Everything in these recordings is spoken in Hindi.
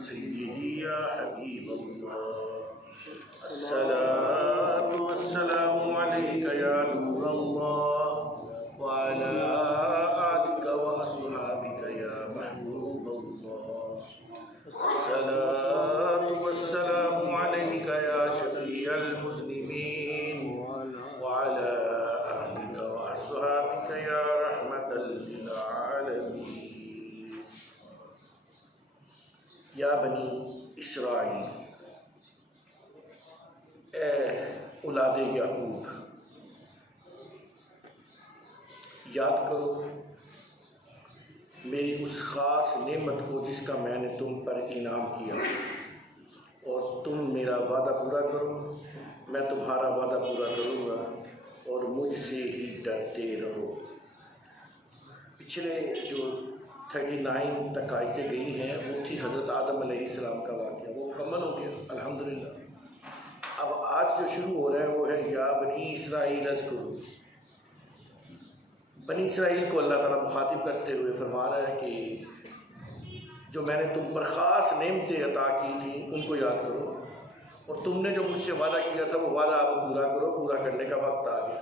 सय्यदी या हबीबल्लाह, अस्सलातु वस्सलामु अलैका या नूरल्लाह व अला आलिका व अस्हाबिका या महबूबल्लाह, अस्सलातु वस्सलामु अलैका या शफीअल मुज़निबीन व अला आलिका व अस्हाबिका या रहमतल लिल आलमीन। या बनी इसराइल, ए औलादे याकूब, याद करो मेरी उस ख़ास नेमत को जिसका मैंने तुम पर इनाम किया, और तुम मेरा वादा पूरा करो, मैं तुम्हारा वादा पूरा करूँगा, और मुझसे ही डरते रहो। पिछले जो 39 तक आयतें गई हैं वो थी हज़रत आदम अलैहिस्सलाम का वाक़या, वो मुकम्मल हो गया अल्हम्दुलिल्लाह। अब आज जो शुरू हो रहा है वो है या बनी इसराइल अज़्कुरू। बनी इसराइल को अल्लाह ताला मुखातिब करते हुए फरमा रहा है कि जो मैंने तुम पर ख़ास नेमतें अता की थी उनको याद करो, और तुमने जो मुझसे वादा किया था वो वादा अब पूरा करो, पूरा करने का वक्त आ गया।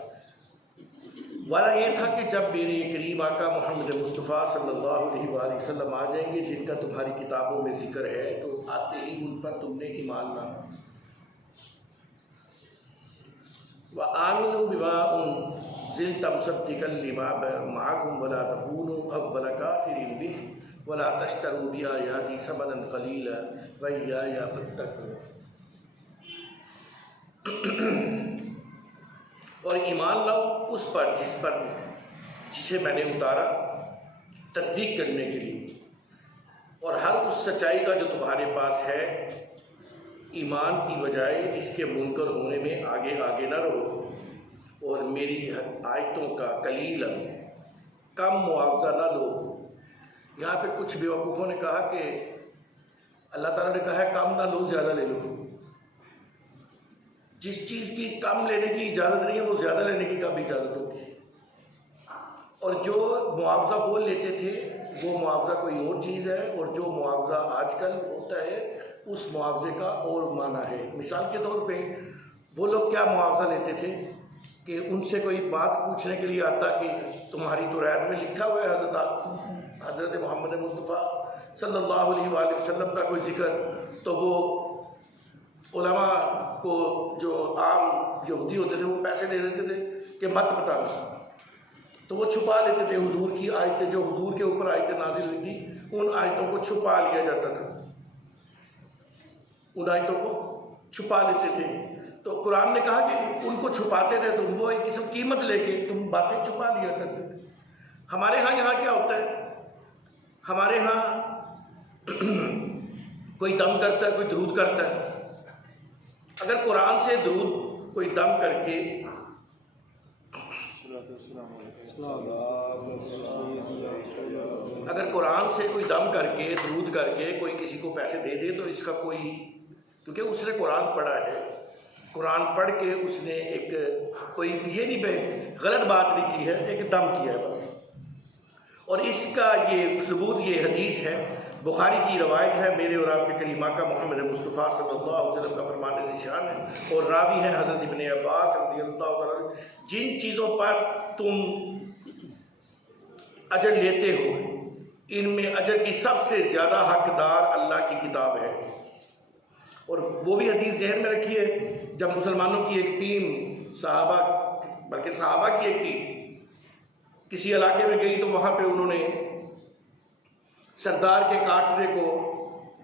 वादा ये था कि जब मेरे करीम आका मोहम्मद मुस्तफ़ा सल्लल्लाहु अलैहि वसल्लम आ जाएंगे, जिनका तुम्हारी किताबों में जिक्र है, तो आते ही उन पर तुमने ईमान लाना। व आमिनू बिमा उनज़िलता मुसद्दिक़न लिमा मअकुम वला तकूनू अव्वल काफ़िरिन बिही वला तश्तरू बिआयाती समनन क़लीला व इय्याया फ़त्तक़ून। और ईमान लाओ उस पर जिसे मैंने उतारा तस्दीक करने के लिए, और हर उस सच्चाई का जो तुम्हारे पास है, ईमान की बजाय इसके मुनकर होने में आगे आगे न रहो, और मेरी आयतों का कलीलन कम मुआवजा न लो। यहाँ पे कुछ बेवकूफ़ों ने कहा कि अल्लाह ताला ने कहा है कम ना लो ज़्यादा ले लो। जिस चीज़ की कम लेने की इजाज़त नहीं है वो ज़्यादा लेने की कब इजाज़त होगी। और जो मुआवजा वो लेते थे वो मुआवजा कोई और चीज़ है, और जो मुआवजा आजकल होता है उस मुआवजे का और माना है। मिसाल के तौर पे वो लोग क्या मुआवजा लेते थे कि उनसे कोई बात पूछने के लिए आता कि तुम्हारी तो रायत में लिखा हुआ है हज़रत मोहम्मद मुस्तफ़ा सल्लल्लाहु अलैहि वसल्लम का कोई जिक्र, तो वो उलमा को जो आम यहूदी होते थे वो पैसे दे देते थे कि मत बताना, तो वो छुपा लेते थे। हुजूर की आयतें जो हुजूर के ऊपर आयतें नाज़िल हुई थी उन आयतों को छुपा लिया जाता था, उन आयतों को छुपा लेते थे। तो कुरान ने कहा कि उनको छुपाते थे तो वो एक किस्म कीमत लेके तुम बातें छुपा लिया करते थे। हमारे यहाँ क्या होता है, हमारे यहाँ कोई दम करता है, कोई दरूद करता है। अगर कुरान से दरूद कोई दम करके दरूद करके कोई किसी को पैसे दे दे तो इसका कोई, क्योंकि उसने कुरान पढ़ा है, कुरान पढ़ के उसने एक कोई ये नहीं गलत बात नहीं की है, एक दम किया है बस। और इसका ये सबूत ये हदीस है, बुखारी की रवायत है, मेरे और आपके करीम आका मोहम्मद मुस्तफ़ा सल्लल्लाहु अलैहि वसल्लम का फरमान निशान है, और रावी हैं हज़रत इब्न अब्बास रज़ियल्लाहु ताला। जिन चीज़ों पर तुम अजर लेते हो इनमें अजर की सबसे ज़्यादा हकदार अल्लाह की किताब है। और वो भी हदीस ज़हन में रखिए, जब मुसलमानों की एक टीम सहाबा की एक टीम किसी इलाके में गई तो वहाँ पे उन्होंने सरदार के काटने को,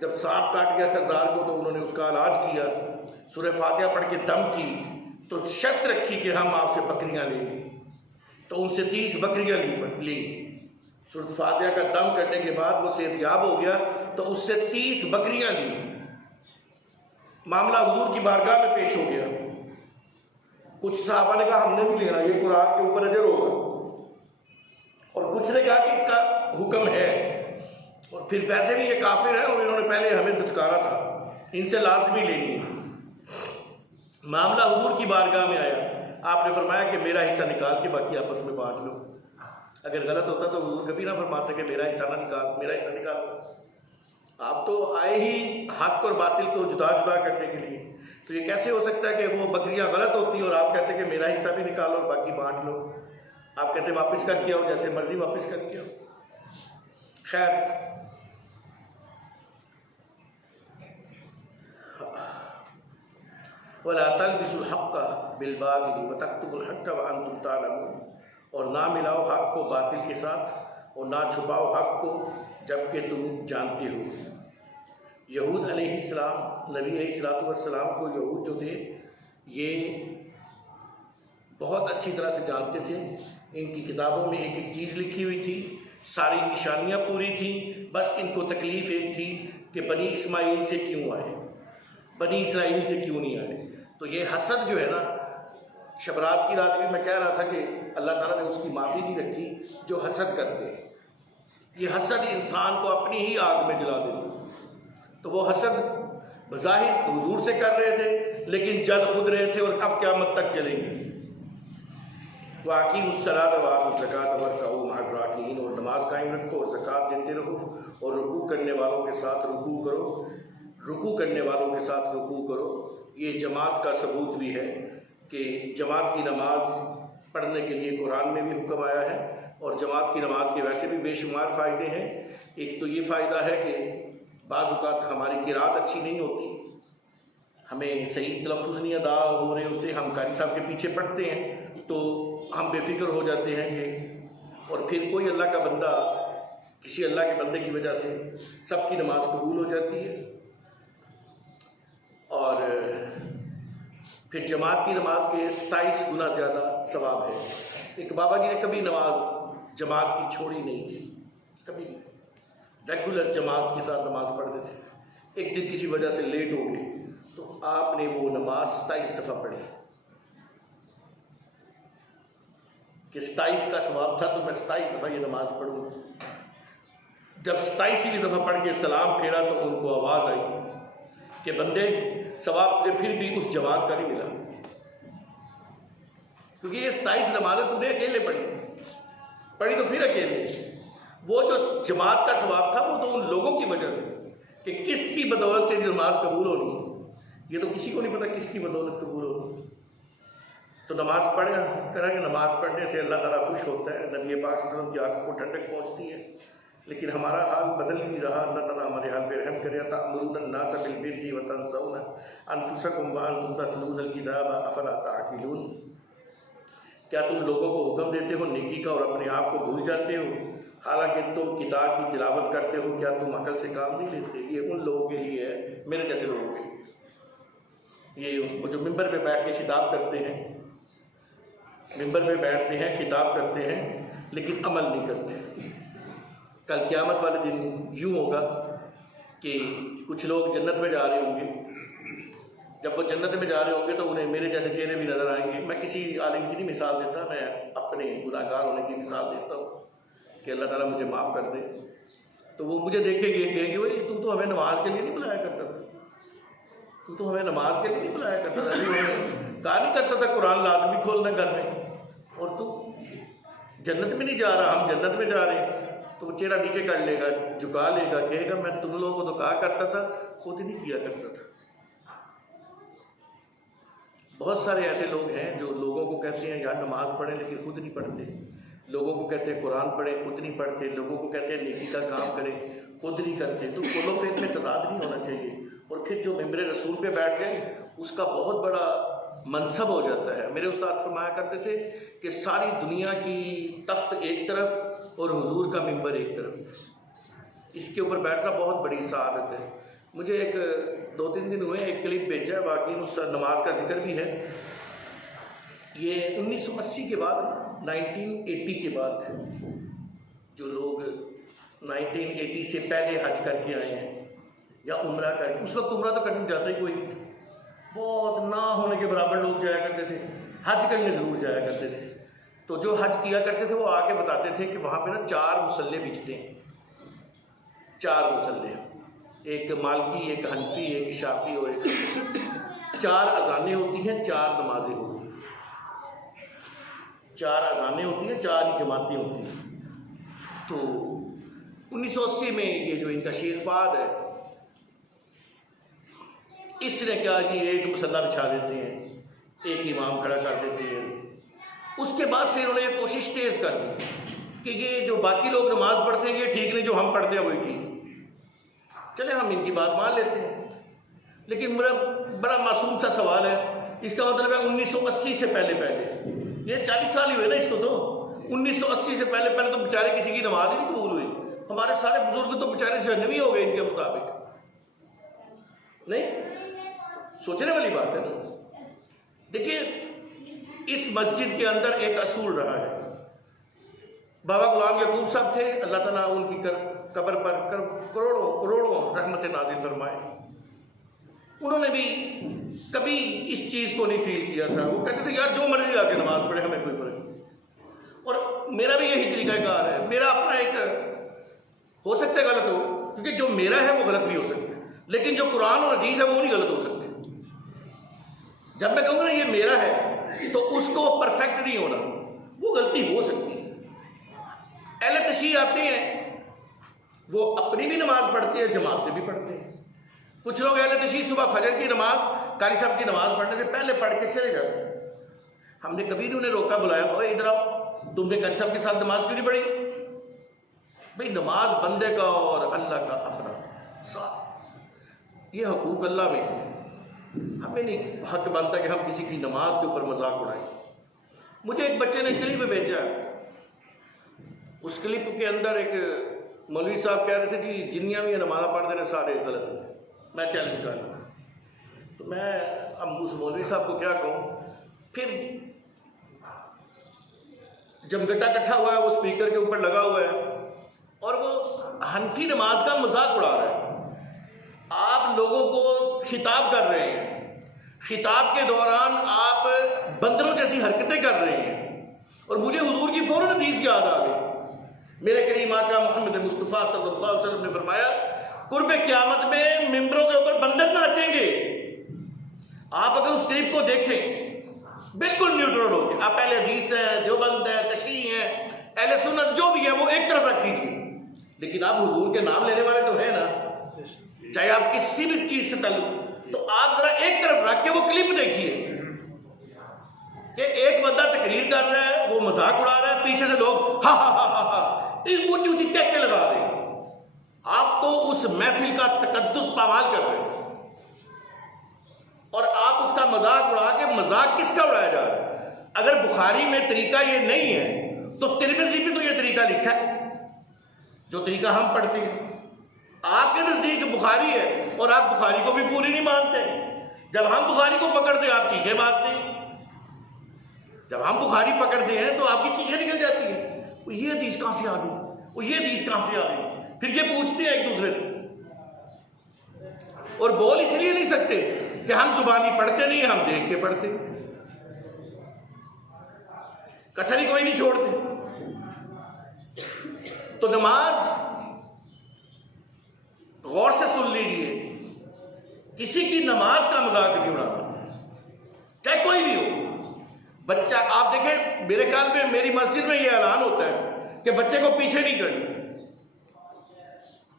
जब सांप काट गया सरदार को तो उन्होंने उसका इलाज किया, सूरह फातिहा पढ़ के दम की, तो शर्त रखी कि हम आपसे बकरियां लेंगे। तो उनसे 30 बकरियां ली। सूरह फातिहा का दम करने के बाद वो सेहतयाब हो गया तो उससे 30 बकरियां ली। मामला हुजूर की बारगाह में पेश हो गया। कुछ सहाबा ने कहा हमने भी लेना, ये कुरान के ऊपर अजर होगा, और कुछ ने कहा कि इसका हुक्म है, और फिर वैसे भी ये काफिर है और इन्होंने पहले हमें धुतकारा था, इनसे लाजमी लेनी है। मामला हुजूर की बारगाह में आया, आपने फरमाया कि मेरा हिस्सा निकाल के बाकी आपस में बांट लो। अगर गलत होता तो हुजूर कभी ना फरमाते कि मेरा हिस्सा ना निकाल, मेरा हिस्सा निकाल। आप तो आए ही हक और बातिल को जुदा जुदा करने के लिए। तो ये कैसे हो सकता है कि वो बकरियां गलत होती हैं और आप कहते हैं कि मेरा हिस्सा भी निकालो और बाकी बांट लो। आप कहते हैं वापस करके आओ, जैसे मर्जी वापस करके आओ। खैर, वला तलबिसुल हक़्क़ बिल बातिल व तक्तुमुल हक़्क़ व अंतुम तालमून, और ना मिलाओ हक को बातिल के साथ और ना छुपाओ हक को जबकि तुम जानते हो। यहूद अलैहिस्सलाम, नबी अलैहिस्सलाम को यहूद जो थे ये बहुत अच्छी तरह से जानते थे। इनकी किताबों में एक एक चीज़ लिखी हुई थी, सारी निशानियाँ पूरी थी। बस इनको तकलीफ़ एक थी कि बनी इस्माइल से क्यों आए, बनी इसराइल से क्यों नहीं आए। तो ये हसद जो है ना, शबरात की रात में मैं कह रहा था कि अल्लाह ताला ने उसकी माफ़ी नहीं रखी जो हसद करते हैं। ये हसद इंसान को अपनी ही आग में जला देता। तो वो हसद बज़ाहिर हुजूर से कर रहे थे, लेकिन जल खुद रहे थे और अब क़यामत तक चलेंगे। वाक़ीमुस्सलात व आतुज़्ज़कात वरकऊ मअर्राकीन, और नमाज कायम रखो और ज़कात देते रहो और रुकू करने वालों के साथ रुकू करो, रुकू करने वालों के साथ रुकू करो। ये जमात का सबूत भी है कि जमात की नमाज पढ़ने के लिए कुरान में भी हुक्म आया है, और जमात की नमाज के वैसे भी बेशुमार फ़ायदे हैं। एक तो ये फ़ायदा है कि बाज़ औक़ात हमारी किरात अच्छी नहीं होती, हमें सही तलफ़्फ़ुज़ नहीं अदा हो रहे होते, हम कारी साहब के पीछे पढ़ते हैं तो हम बेफ़िक्र हो जाते हैं कि, और फिर कोई अल्लाह का बंदा किसी अल्लाह के बंदे की वजह से सबकी नमाज कबूल हो जाती है। और फिर जमात की नमाज के 27 गुना ज़्यादा सवाब है। एक बाबा जी ने कभी नमाज जमात की छोड़ी नहीं थी, कभी रेगुलर जमात के साथ नमाज पढ़ते थे। एक दिन किसी वजह से लेट हो गए तो आपने वो नमाज 27 दफ़ा पढ़ी कि 27 का सवाब था, तो मैं 27 दफ़ा ये नमाज पढ़ूँ। जब 27वीं दफ़ा पढ़ के सलाम फेरा तो उनको आवाज़ आई कि बंदे, सवाब तुझे फिर भी उस जमात का नहीं मिला, क्योंकि ये 27 नमाज़ें तूने अकेले पढ़ी तो फिर अकेले। वो जो जमात का सवाब था वो तो उन लोगों की वजह से कि किसकी बदौलत तेरी नमाज कबूल होनी, ये तो किसी को नहीं पता किसकी बदौलत कबूल होनी। तो नमाज पढ़े करेंगे, नमाज पढ़ने से अल्लाह ताला खुश होता है, नबी पाक सल्लल्लाहु अलैहि वसल्लम की आंखों को ठंडक पहुँचती है। लेकिन हमारा हाल बदल नहीं रहा। अल्लाह ताला हमारे हाल पे रहम करे। तअमुरूना अन्नास बिल-बिर्रि व तंसौना अनफुसकुम व अंतुम ततलूनल किताब अफला ताक़िलून, क्या तुम लोगों को हुक्म देते हो नेकी का और अपने आप को भूल जाते हो, हालांकि तुम किताब की तिलावत करते हो, क्या तुम अकल से काम नहीं लेते। ये उन लोगों के लिए है, मेरे जैसे लोगों के लिए। ये जो मिंबर पे बैठ के खिताब करते हैं, मिंबर पे बैठते हैं, खिताब करते हैं, लेकिन अमल नहीं करते। कल क़यामत वाले दिन यूँ होगा कि कुछ लोग जन्नत में जा रहे होंगे। जब वो जन्नत में जा रहे होंगे तो उन्हें मेरे जैसे चेहरे भी नज़र आएंगे। मैं किसी आलिम की नहीं मिसाल देता, मैं अपने गुनाहगार होने की मिसाल देता हूँ कि अल्लाह ताला मुझे माफ़ कर दे। तो वो मुझे देखेंगे, कहेंगे वही तू तो हमें नमाज के लिए नहीं बुलाया करता था, तू तो हमें नमाज के लिए नहीं बुलाया करता था, कहा नहीं करता था कुरान लाजमी खोलना घर में, और तू जन्नत में नहीं जा रहा, हम जन्नत में जा रहे हैं। तो वो चेहरा नीचे कर लेगा, झुका लेगा, कहेगा मैं तुम लोगों को तो कहा करता था, खुद नहीं किया करता था। बहुत सारे ऐसे लोग हैं जो लोगों को कहते हैं यार नमाज पढ़ें, लेकिन खुद नहीं पढ़ते। लोगों को कहते हैं कुरान पढ़ें, खुद नहीं पढ़ते। लोगों को कहते हैं नेकी का काम करें, खुद नहीं करते। तो कुलो फेत में तदाद नहीं होना चाहिए। और फिर जो मिंबर रसूल पे बैठ गए उसका बहुत बड़ा मनसब हो जाता है। मेरे उस्ताद फरमाया करते थे कि सारी दुनिया की तख्त एक तरफ और हुजूर का मिंबर एक तरफ, इसके ऊपर बैठना बहुत बड़ी सआदत है। मुझे एक 2-3 दिन हुए एक क्लिप भेजा है, वाकई उस नमाज का जिक्र भी है। ये 1980 के बाद, 1980 के बाद, जो लोग 1980 से पहले हज करके आए हैं या उम्रा करके, उस वक्त उम्रा तो करने जाता ही कोई, बहुत ना होने के बराबर लोग जाया करते थे। हज करने ज़रूर जाया करते थे। तो जो हज किया करते थे वो आके बताते थे कि वहाँ पे ना 4 मुसल्ले बिछते हैं, 4 मुसल्ले, एक मालकी, एक हनफी, एक शाफी और एक 4 अजानें होती हैं, 4 नमाजें होती हैं, 4 अजानें होती हैं, 4 ही जमातें होती हैं। तो 1980 में ये जो इनका शेख फाद है इसने क्या कि एक मसल्ला बिछा देते हैं, एक इमाम खड़ा कर देते हैं। उसके बाद से इन्होंने ये कोशिश तेज कर दी कि ये जो बाकी लोग नमाज पढ़ते हैं ये ठीक नहीं, जो हम पढ़ते हैं वही ठीक। चले हम इनकी बात मान लेते हैं। लेकिन मेरा बड़ा मासूम सा सवाल है, इसका मतलब है 1980 से पहले ये 40 साल ही हुए ना इसको, तो 1980 से पहले तो बेचारे किसी की नमाज ही नहीं कबूल हुई। हमारे सारे बुजुर्ग तो बेचारे जहन्नवी हो गए इनके मुताबिक। नहीं, सोचने वाली बात है ना। देखिए, इस मस्जिद के अंदर एक असूल रहा है। बाबा गुलाम यकूब साहब थे, अल्लाह ताला उनकी कब्र पर करोड़ों करोड़ों रहमत नाज़िल फरमाए। उन्होंने भी कभी इस चीज़ को नहीं फील किया था। वो कहते थे यार जो मर्जी आके नमाज पढ़े, हमें कोई फर्क नहीं। और मेरा भी यही तरीक़ाकार है। मेरा अपना एक हो सकता है गलत हो, क्योंकि जो मेरा है वो गलत भी हो सकता है, लेकिन जो कुरान और हदीस है वो नहीं गलत हो सकते। जब मैं कहूँगा ना ये मेरा है, तो उसको परफेक्ट नहीं होना, वो गलती हो सकती है। अहले तशरीह आते हैं, वो अपनी भी नमाज पढ़ते हैं, जमात से भी पढ़ते हैं। कुछ लोग अहले तशरीह सुबह फजर की नमाज कारी साहब की नमाज पढ़ने से पहले पढ़ के चले जाते हैं। हमने कभी नहीं उन्हें रोका, बुलाया, ओए इधर आओ, तुमने कारी साहब के साथ नमाज क्यों नहीं पढ़ी? भाई नमाज बंदे का और अल्लाह का अपना साथ, ये हकूक अल्लाह में है। हमें नहीं हक बनता कि हम किसी की नमाज के ऊपर मजाक उड़ाएं। मुझे एक बच्चे ने क्लिप भेजा, उस क्लिप के अंदर एक मौलवी साहब कह रहे थे जी जिन्नियां भी नमाज पढ़ते हैं सारे गलत हैं, मैं चैलेंज कर रहा हूँ। तो मैं अब उस मौलवी साहब को क्या कहूँ। फिर जमघटा इकट्ठा हुआ है, वो स्पीकर के ऊपर लगा हुआ है और वो हनफी नमाज का मजाक उड़ा रहा है। आप लोगों को खिताब कर रहे हैं, खिताब के दौरान आप बंदरों जैसी हरकतें कर रहे हैं। और मुझे हुजूर की फौरन हदीस याद आ गई। मेरे करीम आका मोहम्मद मुस्तफ़ा सल्लल्लाहु अलैहि वसल्लम ने फरमाया, कुर्बे क़यामत में मिंबरों के ऊपर बंदर नाचेंगे। आप अगर उस क्लिप को देखें बिल्कुल न्यूट्रल हो गए, आप पहले हदीस है, देवबंद है, तशरीह है, अहले सुन्नत जो भी है वो एक तरफ रख दीजिए। लेकिन आप हुजूर के नाम लेने वाले तो है ना, चाहे आप किसी भी चीज से ताल्लुक, तो आप जरा एक तरफ रख के वो क्लिप देखिए कि एक बंदा तकरीर कर रहा है, वो मजाक उड़ा रहा है, पीछे से लोग हा हा हा हा हा ऊंची ऊंची टैके लगा रहे हैं। आप तो उस महफिल का तकद्दुस पामाल कर रहे हैं और आप उसका मजाक उड़ा के, मजाक किसका उड़ाया जा रहा है? अगर बुखारी में तरीका ये नहीं है तो तिरमिज़ी भी तो ये तरीका लिखा है जो तरीका हम पढ़ते हैं। आपके नजदीक बुखारी है और आप बुखारी को भी पूरी नहीं मानते। जब हम बुखारी को पकड़ते हैं आप चीखें मारते हैं, जब हम बुखारी पकड़ते हैं तो आपकी चीखें निकल जाती हैं। वो ये हदीस कहां से आ गई, वो ये हदीस कहां से आ गई। फिर ये पूछते हैं एक दूसरे से और बोल इसलिए नहीं सकते कि हम जुबानी पढ़ते नहीं, हम देख के पढ़ते, कसर ही कोई नहीं छोड़ते। तो नमाज गौर से सुन लीजिए, किसी की नमाज का मजाक नहीं उड़ाना, चाहे कोई भी हो। बच्चा आप देखें, मेरे ख्याल में मेरी मस्जिद में यह ऐलान होता है कि बच्चे को पीछे नहीं करना।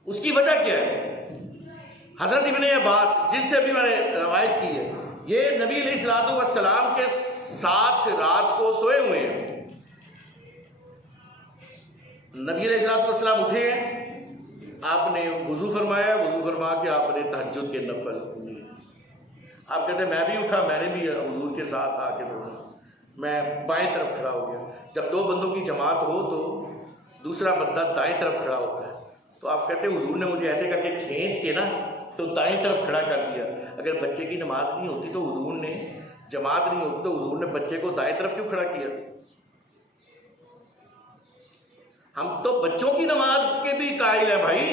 उसकी वजह क्या है? हजरत इब्ने अब्बास, जिनसे भी मैंने रवायत की है, ये नबी अलैहिस्सलातु वस्सलाम के साथ रात को सोए हुए हैं। नबी अलैहिस्सलातु वस्सलाम उठे हैं, आपने वुजू फरमाया, वुजू फरमा के आपने तहज्जुद के नफल लिए। आप कहते हैं मैं भी उठा, मैंने भी हुजूर के साथ आके पढ़ा। मैं बाएं तरफ खड़ा हो गया। जब दो बंदों की जमात हो तो दूसरा बंदा दाएं तरफ खड़ा होता है। तो आप कहते हैं हुजूर ने मुझे ऐसे करके खींच के ना तो दाएं तरफ खड़ा कर दिया। अगर बच्चे की नमाज नहीं होती तो हुजूर ने, जमात नहीं होती तो हुजूर ने बच्चे को दाएं तरफ क्यों खड़ा किया? हम तो बच्चों की नमाज के भी कायल हैं भाई,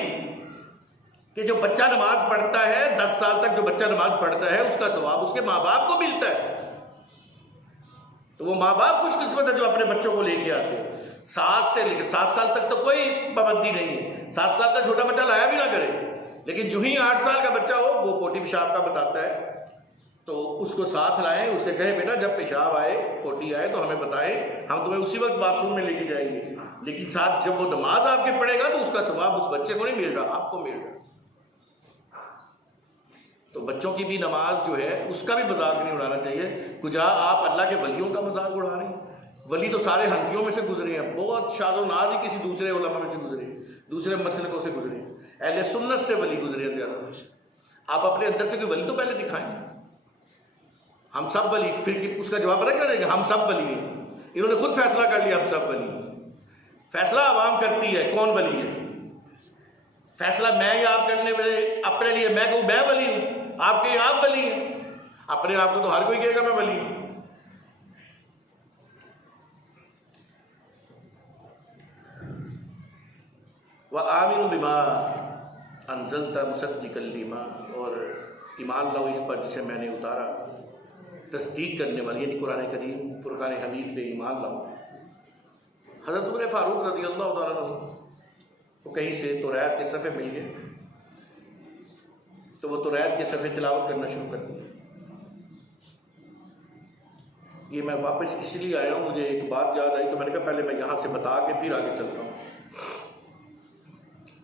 कि जो बच्चा नमाज पढ़ता है 10 साल तक जो बच्चा नमाज पढ़ता है उसका सवाब उसके माँ बाप को मिलता है। तो वो माँ बाप खुशकिस्मत है जो अपने बच्चों को लेके आते हैं। 7 से लेकर 7 साल तक तो कोई पाबंदी नहीं है, 7 साल का छोटा बच्चा लाया भी ना करे, लेकिन जो ही 8 साल का बच्चा हो वो पोटी पेशाब का बताता है तो उसको साथ लाएं, उससे कहे बेटा जब पेशाब आए, पोटी आए तो हमें बताएं, हम तुम्हें उसी वक्त बाथरूम में लेके जाएंगे। लेकिन साथ जब वो नमाज आपके पढ़ेगा तो उसका सवाब उस बच्चे को नहीं मिल रहा, आपको मिल रहा। तो बच्चों की भी नमाज जो है उसका भी मजाक नहीं उड़ाना चाहिए। कुजा आप अल्लाह के वलियों का मजाक उड़ा रहे हैं। वली तो सारे हनफियों में से गुजरे हैं, बहुत शादो नाज ही किसी दूसरे उलमा में से गुजरे, दूसरे मसलकों से गुजरे, अहले सुन्नत से वली गुजरे हैं ज़्यादा। आप अपने अंदर से कोई वली तो पहले दिखाएं। हम सब वली, फिर उसका जवाब पता क्या देंगे, हम सब वली हैं। इन्होंने खुद फैसला कर लिया हम सब वली। फैसला आवाम करती है कौन वली है। फैसला मैं या आप करने वाले अपने लिए, मैं कहूँ मैं वली हूँ, आप कहें आप वली हैं। अपने आप को तो हर कोई कहेगा मैं वली हूँ। वह आमिनु बिमा अंज़लता मुसद्दिक़न लिमा, और ईमान लाओ इस पर जिसे मैंने उतारा, तस्दीक करने वाली, यानी कुरान करीम फुरकान हमीद पे ईमान लाओ। हज़रत उमर फ़ारूक रज़ियल्लाहु ताला अन्हु को कहीं से तौरात के सफ़े मिल गए, तो वो तौरात के सफ़े तिलावत करना शुरू कर दिए। ये मैं वापस इसलिए आया हूँ, मुझे एक बात याद आई तो मैंने कहा पहले मैं यहाँ से बता के फिर आगे चलता हूँ।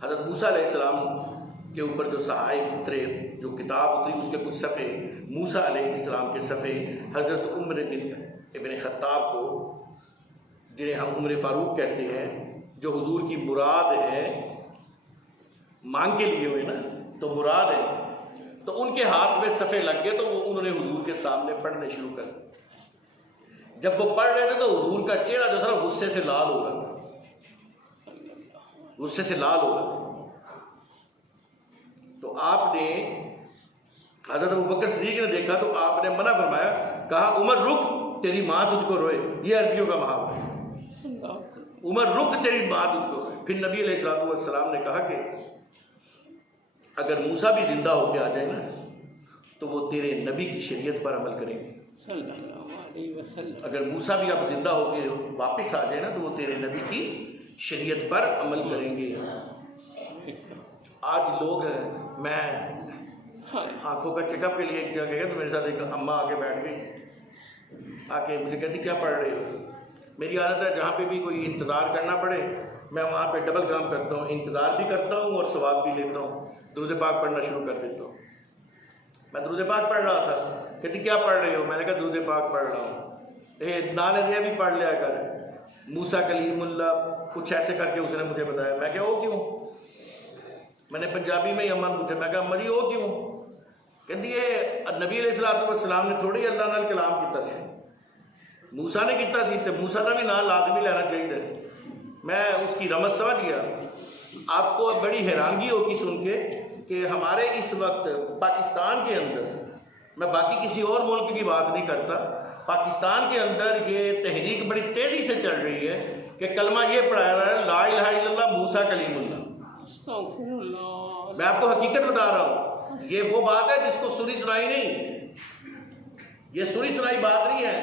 हज़रत मूसा अलैहिस्सलाम के ऊपर जो सहाइफ उतरे, जो किताब उतरी, उसके कुछ सफ़े मूसा अलैहिस्सलाम के सफ़े हज़रत उमर इब्न खत्ताब को, जिन्हें हम उमर फ़ारूक कहते हैं, जो हुजूर की मुराद है, मांग के लिए हुए ना, तो मुराद है, तो उनके हाथ में सफ़े लग गए, तो वो उन्होंने हुजूर के सामने पढ़ने शुरू कर दिए। जब वो पढ़ रहे थे तो हुजूर का चेहरा जो था गुस्से से लाल हो रहा था, गुस्से से लाल हो रहा था। तो आपने, हज़रत अबू बकर सिद्दीक़ ने देखा तो आपने मना फरमाया, कहा उमर रुक, तेरी माँ तुझको रोए। ये अरबियों का मुहावरा, उमर रुक, तेरी माँ तुझको रोए। फिर नबी अलैहिस्सलाम ने कहा कि अगर मूसा भी जिंदा होके आ जाए ना, तो वो तेरे नबी की शरीयत पर अमल करेंगे। अगर मूसा भी अब जिंदा होके वापस आ जाए ना, तो वो तेरे नबी की शरीयत पर अमल करेंगे। आज लोग, मैं आंखों का चेकअप के लिए एक जगह गया, तो मेरे साथ एक अम्मा आके बैठ गई, आके मुझे कहती क्या पढ़ रहे हो। मेरी आदत है जहाँ पे भी कोई इंतज़ार करना पड़े, मैं वहाँ पे डबल काम करता हूँ, इंतज़ार भी करता हूँ और सवाब भी लेता हूँ। दुरूद पाक पढ़ना शुरू कर देता हूँ। मैं दुरूद पाक पढ़ रहा था, कहती क्या पढ़ रहे हो। मैंने कहा दुरूद पाक पढ़ रहा हूँ। नाले दिया भी पढ़ लिया कर, मूसा कलीमुल्लाह कुछ ऐसे करके उसने मुझे बताया। मैं क्या वो क्यों, मैंने पंजाबी में ही अम्मा पूछा, मैं कहा अम्मा जी वो क्यों। कहती है नबी अलैहिस्सलाम ने थोड़ी अल्लाह नाल कलाम किया सी, मूसा ने किया सी, तो मूसा का भी नाम लाजमी लेना चाहिए। मैं उसकी रमज समझ गया। आपको बड़ी हैरानगी होगी सुन के कि हमारे इस वक्त पाकिस्तान के अंदर, मैं बाकी किसी और मुल्क की बात नहीं करता, पाकिस्तान के अंदर ये तहरीक बड़ी तेज़ी से चल रही है कि कलमा ये पढ़ाया रहा है, ला इलाहा इल्लल्लाह मूसा कलीमुल्लाह। मैं आपको हकीकत बता रहा हूँ, ये वो बात है जिसको सुनी सुनाई नहीं, ये सुनी सुनाई बात नहीं है।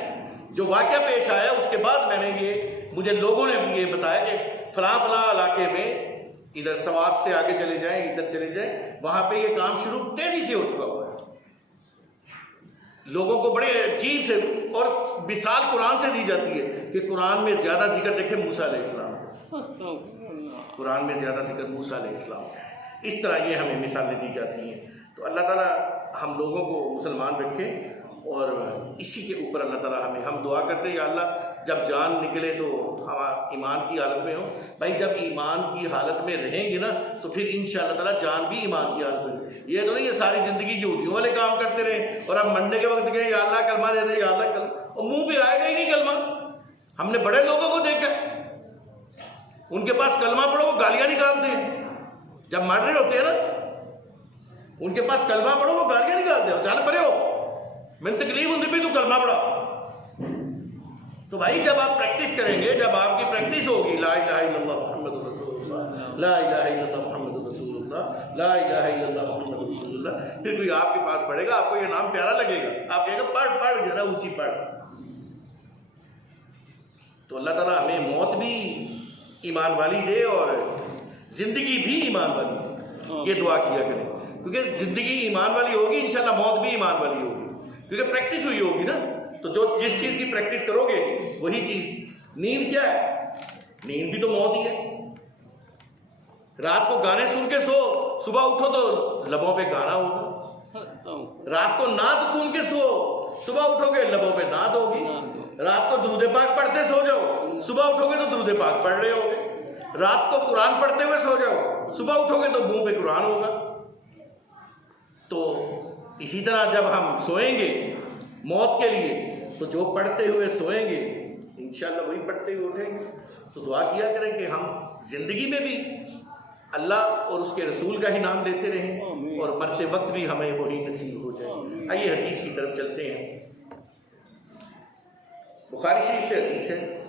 जो वाक़या पेश आया उसके बाद मुझे लोगों ने ये बताया कि फलां फलां इलाके में, इधर सवात से आगे चले जाएं, इधर चले जाएं, वहाँ पे ये काम शुरू तेज़ी से हो चुका हुआ है। लोगों को बड़े अजीब से, और मिसाल कुरान से दी जाती है कि कुरान में ज़्यादा जिक्र देखे मूसा अलैहिस्सलाम, कुरान में ज़्यादा जिक्र मूसा अलैहिस्सलाम। इस तरह ये हमें मिसालें दी जाती हैं। तो अल्लाह ताला हम लोगों को मुसलमान रखे, और इसी के ऊपर अल्लाह ताला हम दुआ करते हैं, या अल्लाह जब जान निकले तो हम ईमान की हालत में हो। भाई जब ईमान की हालत में रहेंगे ना, तो फिर इंशाअल्लाह ताला जान भी ईमान की हालत में। ये तो नहीं ये सारी ज़िंदगी यहूदियों वाले काम करते रहे, और अब मरने के वक्त गए या अल्लाह कलमा दे दे, या अल्लाह कलमा, और मुँह पे आएगा ही नहीं कलमा। हमने बड़े लोगों को देखा, उनके पास कलमा पढ़ो वो गालियाँ निकालते हैं। जब मर रहे होते हैं ना, उनके पास कलमा पढ़ो वो गालियाँ निकालते हैं, चल परे हो, मैंने तकलीफ होती भी तू कलमा पढ़ा। तो भाई जब आप प्रैक्टिस करेंगे, जब आपकी प्रैक्टिस होगी ला इलाहा इल्लल्लाह मुहम्मदुर रसूलुल्लाह, ला इलाहा इल्लल्लाह मुहम्मदुर रसूलुल्लाह, ला इलाहा इल्लल्लाह मुहम्मदुर रसूलुल्लाह, फिर कोई आपके पास पढ़ेगा, आपको ये नाम प्यारा लगेगा, आप कहेगा पढ़ पढ़ जरा ऊंची पढ़। तो अल्लाह ताला हमें मौत भी ईमान वाली दे और जिंदगी भी ईमान वाली, ये दुआ किया करें, क्योंकि जिंदगी ईमान वाली होगी इंशाल्लाह मौत भी ईमान वाली होगी, क्योंकि प्रैक्टिस हुई होगी ना। तो जो जिस चीज़ की प्रैक्टिस करोगे वही चीज़। नींद क्या है, नींद भी तो मौत ही है। रात को गाने सुन के सो, सुबह उठो तो लबों पे गाना होगा, रात को नाद सुन के सो, सुबह उठोगे लबों पे नाद होगी। रात को दुरूद पाक पढ़ते सो जाओ, सुबह उठोगे तो दुरूद पाक पढ़ रहे होगे। रात को कुरान पढ़ते हुए सो जाओ, सुबह उठोगे तो मुंह पे कुरान होगा। तो इसी तरह जब हम सोएंगे मौत के लिए, तो जो पढ़ते हुए सोएंगे इंशाल्लाह वही पढ़ते हुए उठेंगे। तो दुआ किया करें कि हम जिंदगी में भी अल्लाह और उसके रसूल का ही नाम लेते रहें और मरते वक्त भी हमें वही नसीब हो जाए। आइए हदीस की तरफ चलते हैं। बुखारी शरीफ से हदीस है।